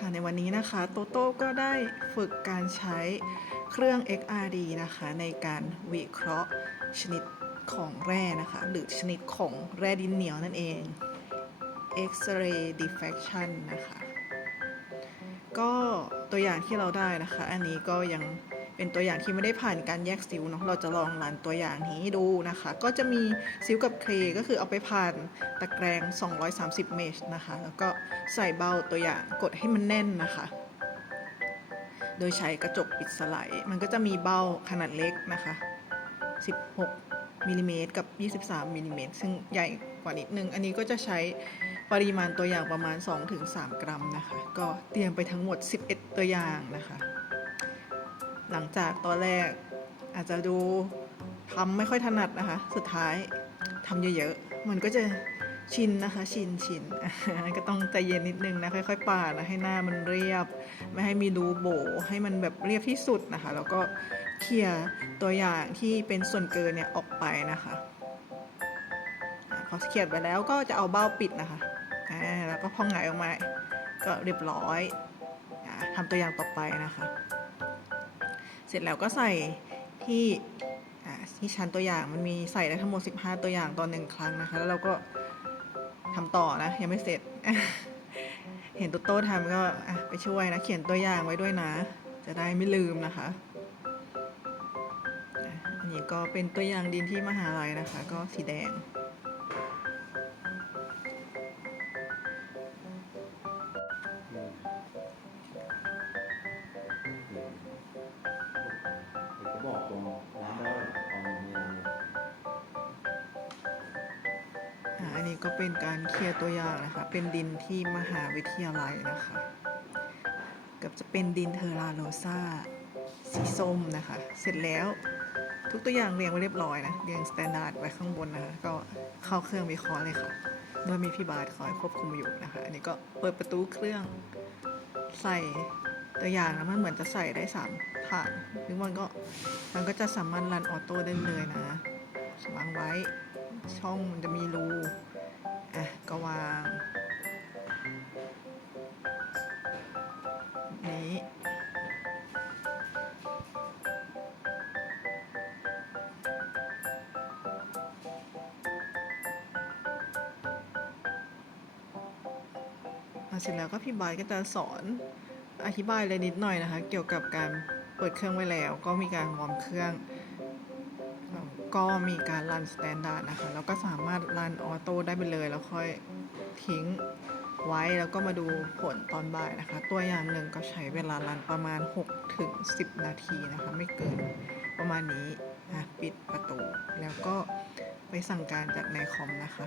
ค่ะ ในวันนี้นะคะโตโต้ก็ได้ฝึกการใช้เครื่อง XRD นะคะ ในการวิเคราะห์ชนิดของแร่นะคะ หรือชนิดของแร่ดินเหนียวนั่นเอง X-ray diffraction นะคะ ก็ตัวอย่างที่เราได้นะคะ อันนี้ก็ยัง เป็นตัวอย่างที่ไม่ได้ผ่านการแยกซิลเนาะเราจะลองรันตัวอย่างนี้ดูนะคะ ก็จะมีซิลกับเคลก็คือเอาไปผ่านตะแกรง 230 เมชนะคะ แล้วก็ใส่เบ้าตัวอย่างกดให้มันแน่นนะคะ โดยใช้กระจกปิดสไลด์มันก็จะมีเบ้าขนาดเล็กนะคะ 16มิลลิเมตรกับ 23มิลลิเมตรซึ่งใหญ่กว่านิดนึง อันนี้ก็จะใช้ปริมาณตัวอย่างประมาณ 2-3 กรัมนะคะ ก็เตรียมไปทั้งหมด 11 ตัวอย่างนะคะ หลังจากตอนแรก อาจจะดูทำไม่ค่อยถนัดนะคะ สุดท้ายทำเยอะๆ มันก็จะชินนะคะ ชินชินก็ต้องใจเย็นนิดนึงนะค่อยๆปาดนะให้หน้ามันเรียบ ไม่ให้มีรูโบให้มันแบบเรียบที่สุดนะคะ แล้วก็เคลียร์ตัวอย่างที่เป็นส่วนเกินเนี่ยออกไปนะคะพอเคลียร์ไปแล้วก็จะเอาเบ้าปิดนะคะแล้วก็พองหงายออกมาก็เรียบร้อยทำตัวอย่างต่อไปนะคะ เสร็จแล้วก็ใส่ที่ที่ชั้นตัวอย่างมันมีใส่ได้ทั้งหมด 15 ตัวอย่างต่อหนึ่งครั้งนะคะ แล้วเราก็ทำต่อนะยังไม่เสร็จ เห็นตุ๊โต้ทำก็ไปช่วยนะเขียนตัวอย่างไว้ด้วยนะ จะได้ไม่ลืมนะคะอะอันนี้ก็เป็นตัวอย่างดินที่มหาลัยนะคะ ก็สีแดง อันนี้ก็เป็นการเคลียร์ตัวอย่างนะคะ เป็นดินที่มหาวิทยาลัยนะคะกับจะเป็นดินเทอราโรซาสีส้มนะคะ เสร็จแล้วทุกตัวอย่างเรียงไว้เรียบร้อยนะ เรียงสแตนดาร์ดไว้ข้างบนนะคะ ก็เข้าเครื่องวิเคราะห์เลยค่ะ โดยมีพี่บาสคอยควบคุมอยู่นะคะ อันนี้ก็เปิดประตูเครื่องใส่ตัวอย่างนะมันเหมือนจะใส่ได้สามฐานซึ่งมันก็มันก็จะสามารถรันออโต้ได้เลยนะวางไว้ ช่องมันจะมีรู อะก็วาง นี้อะเสร็จแล้วก็พี่บายก็จะสอนอธิบายเลยนิดหน่อยนะคะ เกี่ยวกับการ เปิดเครื่องไว้แล้วก็มีการวอร์มเครื่อง ก็มีการรันสแตนดาร์ดนะคะ แล้วก็สามารถรันออโต้ได้ไปเลย แล้วค่อยทิ้งไว้แล้วก็มาดูผลตอนบ่ายนะคะ ตัวอย่างหนึ่งก็ใช้เวลารันประมาณ 6 ถึง 10 นาทีนะคะ ไม่เกินประมาณนี้อะปิดประตู แล้วก็ไปสั่งการจากในคอมนะคะ